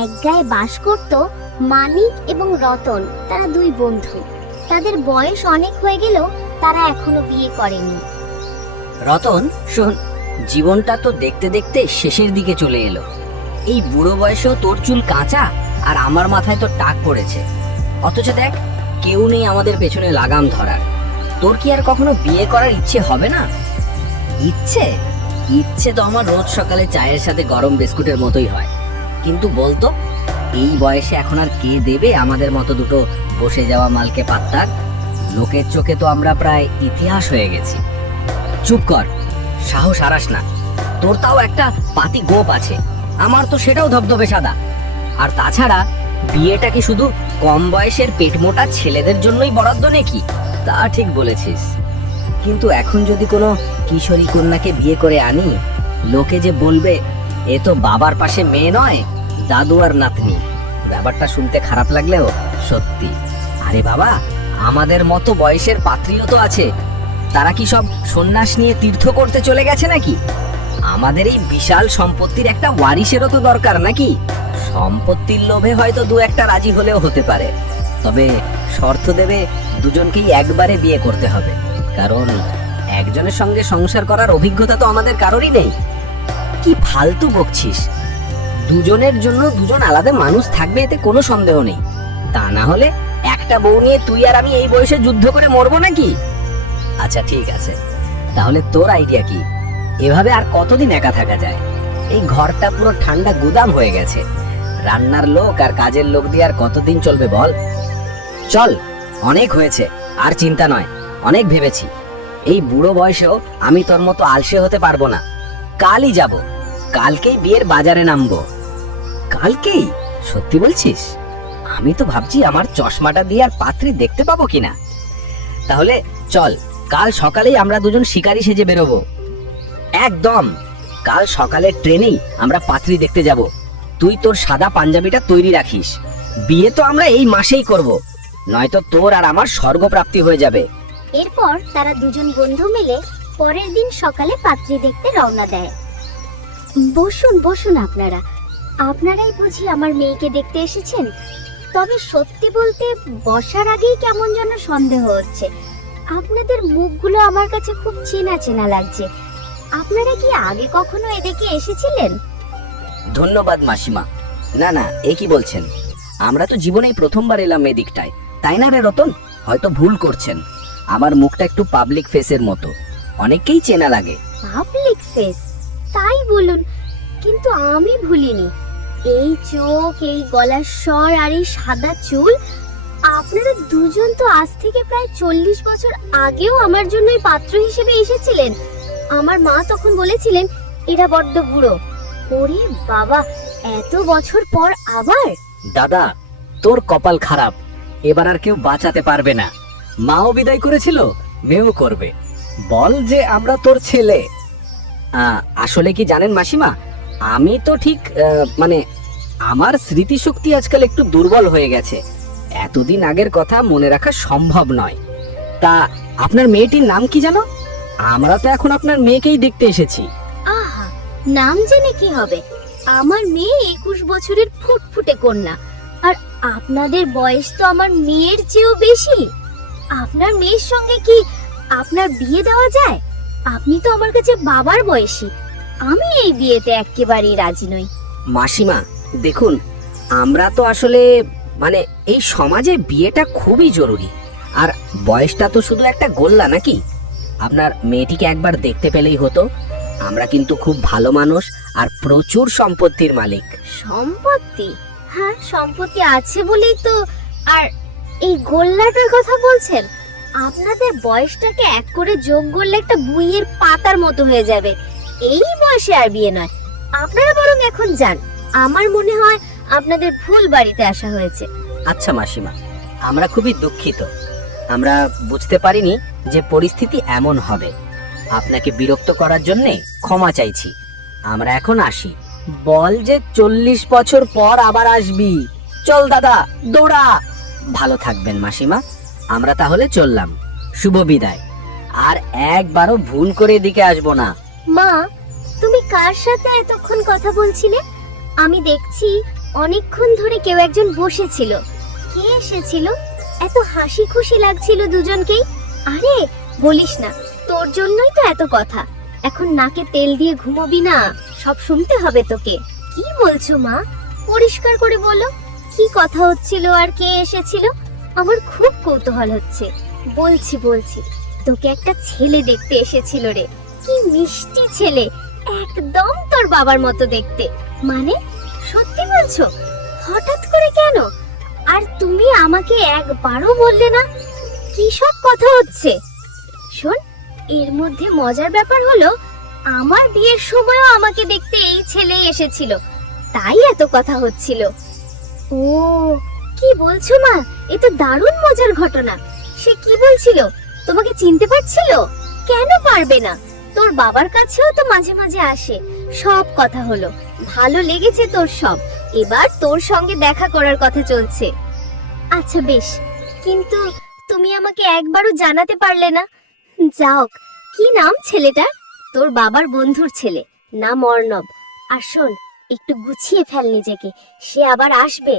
এক গায়ে বাস করত মানিক এবং রতন। তারা দুই বন্ধু। তাদের বয়স অনেক হয়ে গেলেও তারা এখনো বিয়ে করেনি। রতন শোন, জীবনটা তো দেখতে দেখতে শেষের দিকে চলে এলো। এই বুড়ো বয়সেও তোর চুল কাঁচা আর আমার মাথায় তো টাক পড়েছে, অথচ দেখ কেউ নেই আমাদের পেছনে লাগাম ধরার। তোর কি আর কখনো বিয়ে করার ইচ্ছে হবে না? ইচ্ছে ইচ্ছে তো আমার রোজ সকালে চায়ের সাথে গরম বিস্কুটের মতোই হয়, কিন্তু বলতো এই বয়সে এখন আর কে দেবে আমাদের মতো দুটো বসে যাওয়া মালকে পাত্তা? লোকের চোখে তো আমরা প্রায় ইতিহাস হয়ে গেছি। চুপ কর, সাহস হারাস না। তোর তাও একটা পাতি গোপ আছে, আমার তো সেটাও ধবধবে সাদা। আর তাছাড়া বিয়েটা কি শুধু কম বয়সের পেট মোটা ছেলেদের জন্যই বরাদ্দ নাকি? তা ঠিক বলেছিস, কিন্তু এখন যদি কোনো কিশোরী কন্যাকে বিয়ে করে আনি, লোকে যে বলবে এ তো বাবার পাশে মেয়ে নয়, দাদু আর নাতনি। ব্যাপারটা শুনতে খারাপ লাগলেও সত্যি। আরে বাবা, আমাদের মতো বয়সের পাত্রীও তো আছে। তারা কি সব সন্ন্যাস নিয়ে তীর্থ করতে চলে গেছে নাকি? আমাদের এই বিশাল সম্পত্তির একটা ওয়ারিশেরও তো দরকার নাকি? সম্পত্তির লোভে হয়তো দু একটা রাজি হলেও হতে পারে, তবে শর্ত দেবে দুজনকেই একবারে বিয়ে করতে হবে, কারণ একজনের সঙ্গে সংসার করার অভিজ্ঞতা তো আমাদের কারোরই নেই। কি ফালতু বকছিস? দুজনের জন্য দুজন আলাদা মানুষ থাকবে, এতে কোনো সন্দেহ নেই। তা না হলে একটা বউ নিয়ে তুই আর আমি এই বয়সে যুদ্ধ করে মরবো নাকি? আচ্ছা ঠিক আছে, তাহলে তোর আইডিয়া কি? এভাবে আর কতদিন একা থাকা যায়? এই ঘরটা পুরো ঠান্ডা গুদাম হয়ে গেছে। রান্নার লোক আর কাজের লোক দিয়ে আর কতদিন চলবে বল? চল, অনেক হয়েছে, আর চিন্তা নয়। অনেক ভেবেছি, এই বুড়ো বয়সেও আমি তোর মতো আলসে হতে পারবো না। কালই যাব, কালকেই বিয়ের বাজারে নামবো। কালকেই? সত্যি বলছিস? আমি তো ভাবছি আমার চশমাটা দিয়ে আর পাত্রী দেখতে পাবো কিনা। তাহলে চল, কাল সকালেই আমরা দুজন শিকারী সেজে বেরোবো। একদম, কাল সকালে ট্রেনেই আমরা পাত্রী দেখতে যাব। তুই তোর সাদা পাঞ্জাবিটা তৈরি রাখিস। বিয়ে তো আমরা এই মাসেই করব, নয়তো তোর আর আমার স্বর্গপ্রাপ্তি হয়ে যাবে। এরপর তারা দুজন বন্ধু মিলে পরের দিন সকালে পাত্রী দেখতে রওনা দেয়। বসুন বসুন, আপনারাই বুঝি আমার মেয়েকে দেখতে এসেছেন? তবে সত্যি বলতে বসার আগেই কেমন যেন সন্দেহ হচ্ছে। আপনাদের মুখগুলো আমার কাছে খুব চেনা চেনা লাগছে। আপনারা কি আগে কখনো এদিকে এসেছিলেন? ধন্যবাদ মাসিমা। না না, এ কি বলছেন? আমরা তো জীবনেই প্রথমবার এলাম এদিকটায়, তাই না রে রতন? হয়তো ভুল করছেন, আমার মুখটা একটু পাবলিক ফেসের মতো, অনেককেই চেনা লাগে। Public face? তাই বলুন, কিন্তু আমি ভুলিনি। এই চোখ, এই গলার স্বর আর এই সাদা চুল। আপনারা দুজন তো আজ থেকে প্রায় 40 বছর আগেও আমার জন্যই পাত্র হিসেবে এসেছিলেন। আমার মা তখন বলেছিলেন এরা বড্ড বুড়ো। ওরে বাবা, এত বছর পর আবার? দাদা, তোর কপাল খারাপ, এবার আর কেউ বাঁচাতে পারবে না। মাও বিদায় করেছিল, মেয়েও করবে। বল যে আমরা তোর ছেলে। আসলে কি জানেন মাসিমা, আমি তো ঠিক মানে আমার স্মৃতিশক্তি আজকাল একটু দুর্বল হয়ে গেছে। এতদিন আগের কথা মনে রাখা সম্ভব নয়। তা আপনার মেয়েটির নাম কি জানো? আমরা তো এখন আপনার মেয়েকেই দেখতে এসেছি। আহা, নাম জেনে কি হবে? আমার মেয়ে 21 বছরের ফুটফুটে কন্যা, আর আপনাদের বয়স তো আমার মেয়ের চেয়েও বেশি। আপনার মেয়ের সঙ্গে কি আপনার বিয়ে দেওয়া যায়? আপনি তো আমার কাছে বাবার বয়সী। আমি এই বিয়েতে একেবারেই রাজি নই। মাসিমা দেখুন, আমরা তো আসলে মানে এই সমাজে বিয়েটা খুবই জরুরি, আর বয়সটা তো শুধু একটা গোল্লা নাকি? আপনার মেয়েটিকে একবার দেখতে পেলেই হতো। আমরা কিন্তু খুব ভালো মানুষ আর প্রচুর সম্পত্তির মালিক। সম্পত্তি? হ্যাঁ, সম্পত্তি আছে বলেই তো। আর এই গোল্লাটার কথা বলছেন? আপনাদের বয়সটাকে এক করে যোগ করলে একটা বইয়ের পাতার মতো হয়ে যাবে। এই বয়সে আর বিয়ে নয়। আপনারা বরং এখন যান। আমার মনে হয় আপনাদের ভুল বাড়িতে আসা হয়েছে। আচ্ছা মাসিমা, আমরা খুবই দুঃখিত। আমরা বুঝতে পারিনি যে পরিস্থিতি এমন হবে। আপনাকে বিরক্ত করার জন্য ক্ষমা চাইছি। আমরা এখন আসি। বল যে 40 বছর পর আবার আসবি। চল দাদা, দৌড়া। ভালো থাকবেন মাসিমা, আমরা তাহলে চললাম। শুভ বিদায়। আর একবারও ভুল করে এদিকে আসবো না। মা, তুমি কার সাথে এতক্ষণ কথা বলছিলে? আমি দেখছি অনেকক্ষণ ধরে কেউ একজন বসেছিল। কে এসেছিল? এত হাসি খুশি লাগছিল দুজনকেই। আরে বলিস না, তোর জন্যই তো এত কথা। এখন নাকে তেল দিয়ে ঘুমোবি না, সব শুনতে হবে তোকে। কি বলছো মা? পরিষ্কার করে বলো, কি কথা হচ্ছিল আর কে এসেছিল? আমার খুব কৌতূহল হচ্ছে। বলছি, তোকে একটা ছেলে দেখতে এসেছিল রে। কি মিষ্টি ছেলে, একদম তোর বাবার মতো দেখতে। মানে সত্যি বলছো? হঠাৎ করে কেন? আর তুমি আমাকে একবারও বললে না? কি সব কথা হচ্ছে? শোন, এর মধ্যে মজার ব্যাপার হলো, আমার বিয়ের সময়ও আমাকে দেখতে এই ছেলে এসেছিল, তাই এত কথা হচ্ছিল। ও, কি বলছো মা? এ তো দারুণ মজার ঘটনা। সে কি বলছিল? তোমাকে চিনতে পারছিল? কেন পারবে না? তোর বাবার কাছেও তো মাঝে মাঝে আসে। সব কথা হলো, ভালো লেগেছে তোর সব। এবার তোর সঙ্গে দেখা করার কথা চলছে। আচ্ছা বেশ, কিন্তু তুমি আমাকে একবারও জানাতে পারলে না। যাও, কি নাম ছেলেটার? তোর বাবার বন্ধুর ছেলে, নাম অর্ণব। আর শোন, একটু গুছিয়ে ফেল নিজেকে, সে আবার আসবে।